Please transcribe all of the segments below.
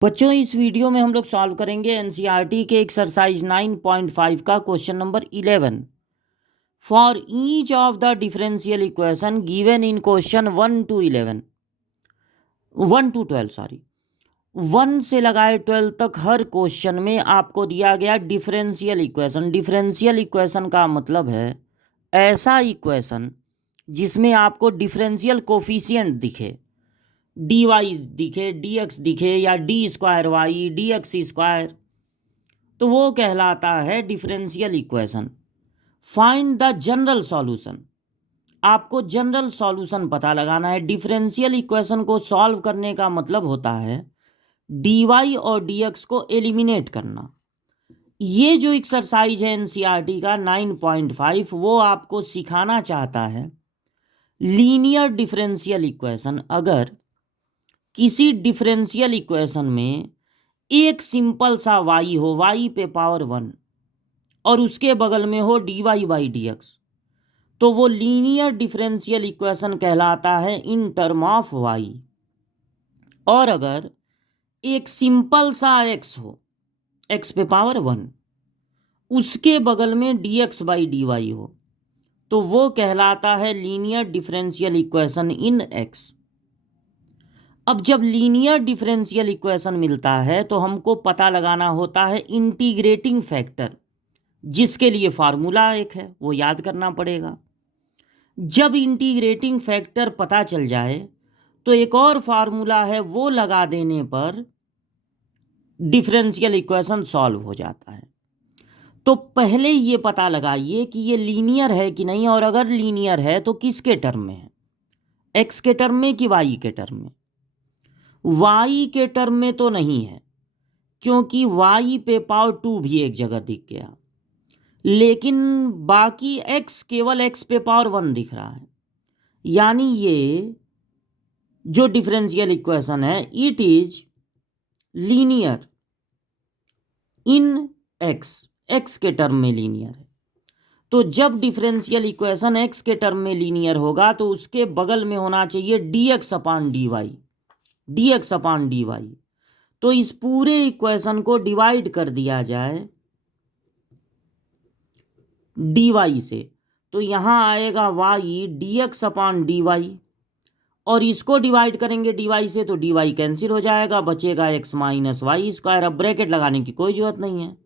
बच्चों, इस वीडियो में हम लोग सॉल्व करेंगे एनसीईआरटी के एक्सरसाइज 9.5 का question number 11 for each of the differential equation given in question 1 to 12 sorry 1 से लगाए 12 तक हर क्वेश्चन में आपको दिया गया डिफरेंशियल इक्वेशन। डिफरेंशियल इक्वेशन का मतलब है ऐसा इक्वेशन जिसमें आपको डिफरेंशियल कोफिशिएंट दिखे, डी वाई दिखे, डी एक्स दिखे या D square Y, D X square, तो वो कहलाता है differential equation. Find the general solution. आपको जनरल सॉल्यूशन पता लगाना है। डिफरेंशियल इक्वेशन को सॉल्व करने का मतलब होता है डी वाई और डी एक्स को एलिमिनेट करना। ये जो एक्सरसाइज है एनसीईआरटी का 9.5 वो आपको सिखाना चाहता है लीनियर डिफरेंशियल इक्वेशन। अगर किसी डिफरेंशियल इक्वेशन में एक सिंपल सा वाई हो, वाई पे पावर 1, और उसके बगल में हो D Y by D X, तो वो लीनियर डिफरेंशियल इक्वेशन कहलाता है इन टर्म ऑफ वाई। और अगर एक सिंपल सा एक्स हो, एक्स पे पावर 1, उसके बगल में D X by D Y हो, तो वो कहलाता है linear differential equation in X. अब जब लीनियर डिफरेंशियल इक्वेशन मिलता है तो हमको पता लगाना होता है इंटीग्रेटिंग फैक्टर, जिसके लिए फार्मूला एक है, वो याद करना पड़ेगा। जब इंटीग्रेटिंग फैक्टर पता चल जाए तो एक और फार्मूला है, वो लगा देने पर डिफरेंशियल इक्वेशन सॉल्व हो जाता है। तो पहले ये पता लगाइए कि ये लीनियर है कि नहीं, और अगर लीनियर है तो किसके टर्म में है, एक्स के टर्म में कि वाई के टर्म में। वाई के टर्म में तो नहीं है, क्योंकि वाई पे पावर 2 भी एक जगह दिख गया, लेकिन बाकी एक्स, केवल एक्स पे पावर 1 दिख रहा है। यानी ये जो डिफरेंशियल इक्वेशन है it is linear in x, x के टर्म में लीनियर है। तो जब डिफरेंशियल इक्वेशन एक्स के टर्म में लीनियर होगा तो उसके बगल में होना चाहिए D X upon D Y, D X upon D Y. तो इस पूरे इक्वेशन को डिवाइड कर दिया जाए डी वाई से, तो यहां आएगा Y D X upon D Y, और इसको डिवाइड करेंगे डी वाई से तो डी वाई कैंसिल हो जाएगा, बचेगा एक्स माइनस वाई स्क्वायर। अब ब्रैकेट लगाने की कोई जरूरत नहीं है,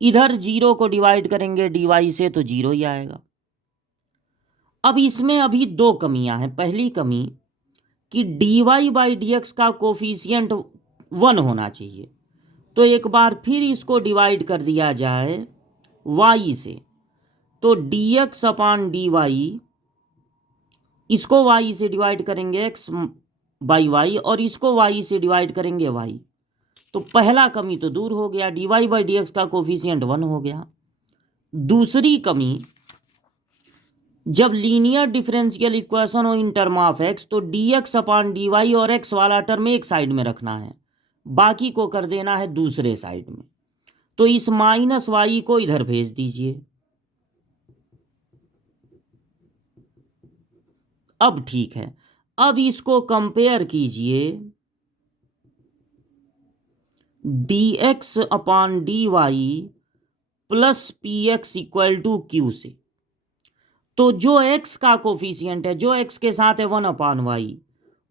इधर जीरो को डिवाइड करेंगे डी वाई से तो जीरो ही आएगा। अब इसमें अभी दो कमियां हैं। पहली कमी कि D Y by D X का कोफिशियंट 1 होना चाहिए, तो एक बार फिर इसको डिवाइड कर दिया जाए वाई से, तो D X upon D Y, इसको वाई से डिवाइड करेंगे एक्स बाई वाई, और इसको वाई से डिवाइड करेंगे वाई, तो पहला कमी तो दूर हो गया, D Y by D X का कोफिशियंट 1 हो गया। दूसरी कमी, जब लीनियर डिफरेंशियल इक्वेशन हो इन टर्म ऑफ एक्स तो D X upon D Y और एक्स वाला टर्म एक साइड में रखना है, बाकी को कर देना है दूसरे साइड में। तो इस माइनस वाई को इधर भेज दीजिए। अब ठीक है, अब इसको कंपेयर कीजिए D X upon D Y plus P X equal to Q से। तो जो एक्स का कोफिशियंट है, जो एक्स के साथ है 1 अपान वाई,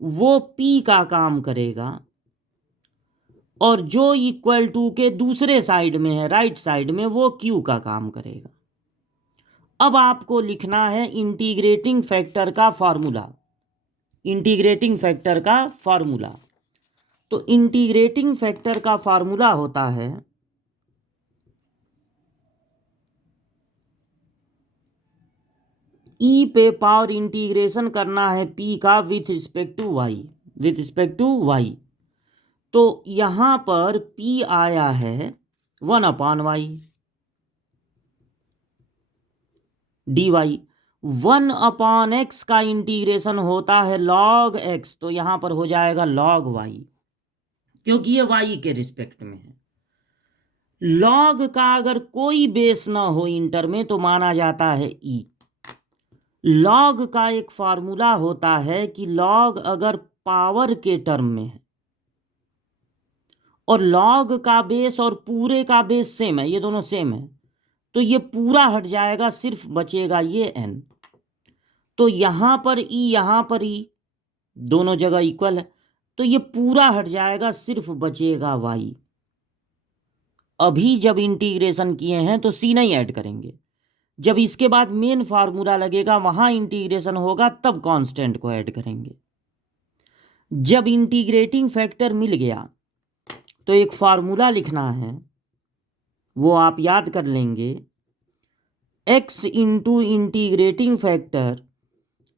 वो पी का काम करेगा, और जो इक्वल टू के दूसरे साइड में है, राइट साइड में, वो क्यू का काम करेगा। अब आपको लिखना है इंटीग्रेटिंग फैक्टर का फॉर्मूला। इंटीग्रेटिंग फैक्टर का फॉर्मूला, तो इंटीग्रेटिंग फैक्टर का फॉर्मूला होता है ई पे पावर इंटीग्रेशन करना है पी का with respect to Y, with respect to Y. तो यहां पर पी आया है 1 upon Y D Y. 1 upon X का इंटीग्रेशन होता है लॉग एक्स, तो यहां पर हो जाएगा लॉग वाई, क्योंकि ये वाई के रिस्पेक्ट में है। लॉग का अगर कोई बेस ना हो इंटर में तो माना जाता है ई। लॉग का एक फार्मूला होता है कि लॉग अगर पावर के टर्म में है और log का बेस और पूरे का बेस सेम है, ये दोनों सेम है, तो ये पूरा हट जाएगा, सिर्फ बचेगा ये n। तो यहाँ पर यहाँ पर दोनों जगह इक्वल है, तो ये पूरा हट जाएगा, सिर्फ बचेगा y। अभी जब इंटीग्रेशन किए हैं तो c नहीं ऐड करेंगे, जब इसके बाद मेन फार्मूला लगेगा वहां इंटीग्रेशन होगा तब कांस्टेंट को ऐड करेंगे। जब इंटीग्रेटिंग फैक्टर मिल गया तो एक फार्मूला लिखना है, वो आप याद कर लेंगे, x into integrating factor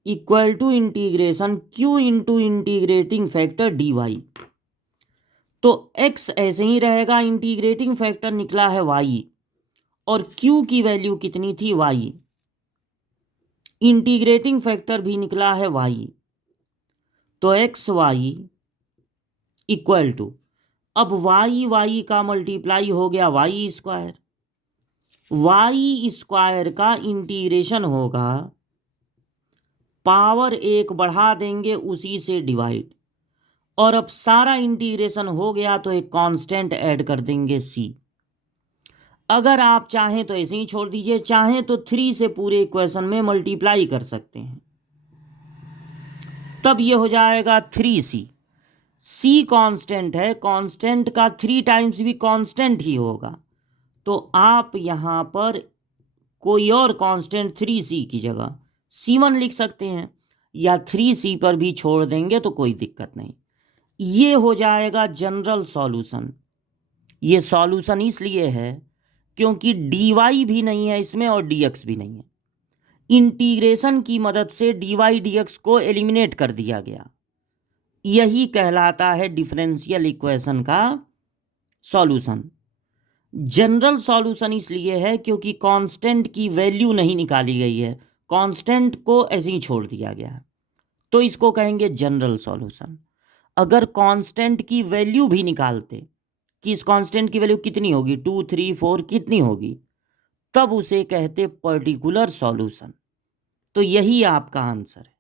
equal to integration q into integrating factor dy। तो x ऐसे ही रहेगा, इंटीग्रेटिंग फैक्टर निकला है y और q की वैल्यू कितनी थी y, इंटीग्रेटिंग फैक्टर भी निकला है y, तो एक्स वाई इक्वल टू, अब y का मल्टीप्लाई हो गया y स्क्वायर, y स्क्वायर का इंटीग्रेशन होगा, पावर 1 बढ़ा देंगे उसी से डिवाइड, और अब सारा इंटीग्रेशन हो गया तो एक कांस्टेंट ऐड कर देंगे c। अगर आप चाहें तो ऐसे ही छोड़ दीजिए, चाहें तो 3 से पूरे इक्वेशन में मल्टीप्लाई कर सकते हैं, तब ये हो जाएगा 3c। c कांस्टेंट है, कांस्टेंट का 3 टाइम्स भी कांस्टेंट ही होगा, तो आप यहाँ पर कोई और कांस्टेंट 3c की जगह c1 लिख सकते हैं, या 3c पर भी छोड़ देंगे तो कोई दिक्कत नहीं। ये हो जाएगा जनरल सॉल्यूशन। ये सॉल्यूशन इसलिए है क्योंकि dy भी नहीं है इसमें और dx भी नहीं है, इंटीग्रेशन की मदद से dy dx को एलिमिनेट कर दिया गया। यही कहलाता है डिफरेंशियल इक्वेशन का सॉल्यूशन। जनरल सॉल्यूशन इसलिए है क्योंकि कांस्टेंट की वैल्यू नहीं निकाली गई है, कांस्टेंट को ऐसे ही छोड़ दिया गया है, तो इसको कहेंगे जनरल सॉल्यूशन। अगर कांस्टेंट की वैल्यू भी निकालते कि इस कांस्टेंट की वैल्यू कितनी होगी, 2 3 4 कितनी होगी, तब उसे कहते पर्टिकुलर सॉल्यूशन। तो यही आपका आंसर है।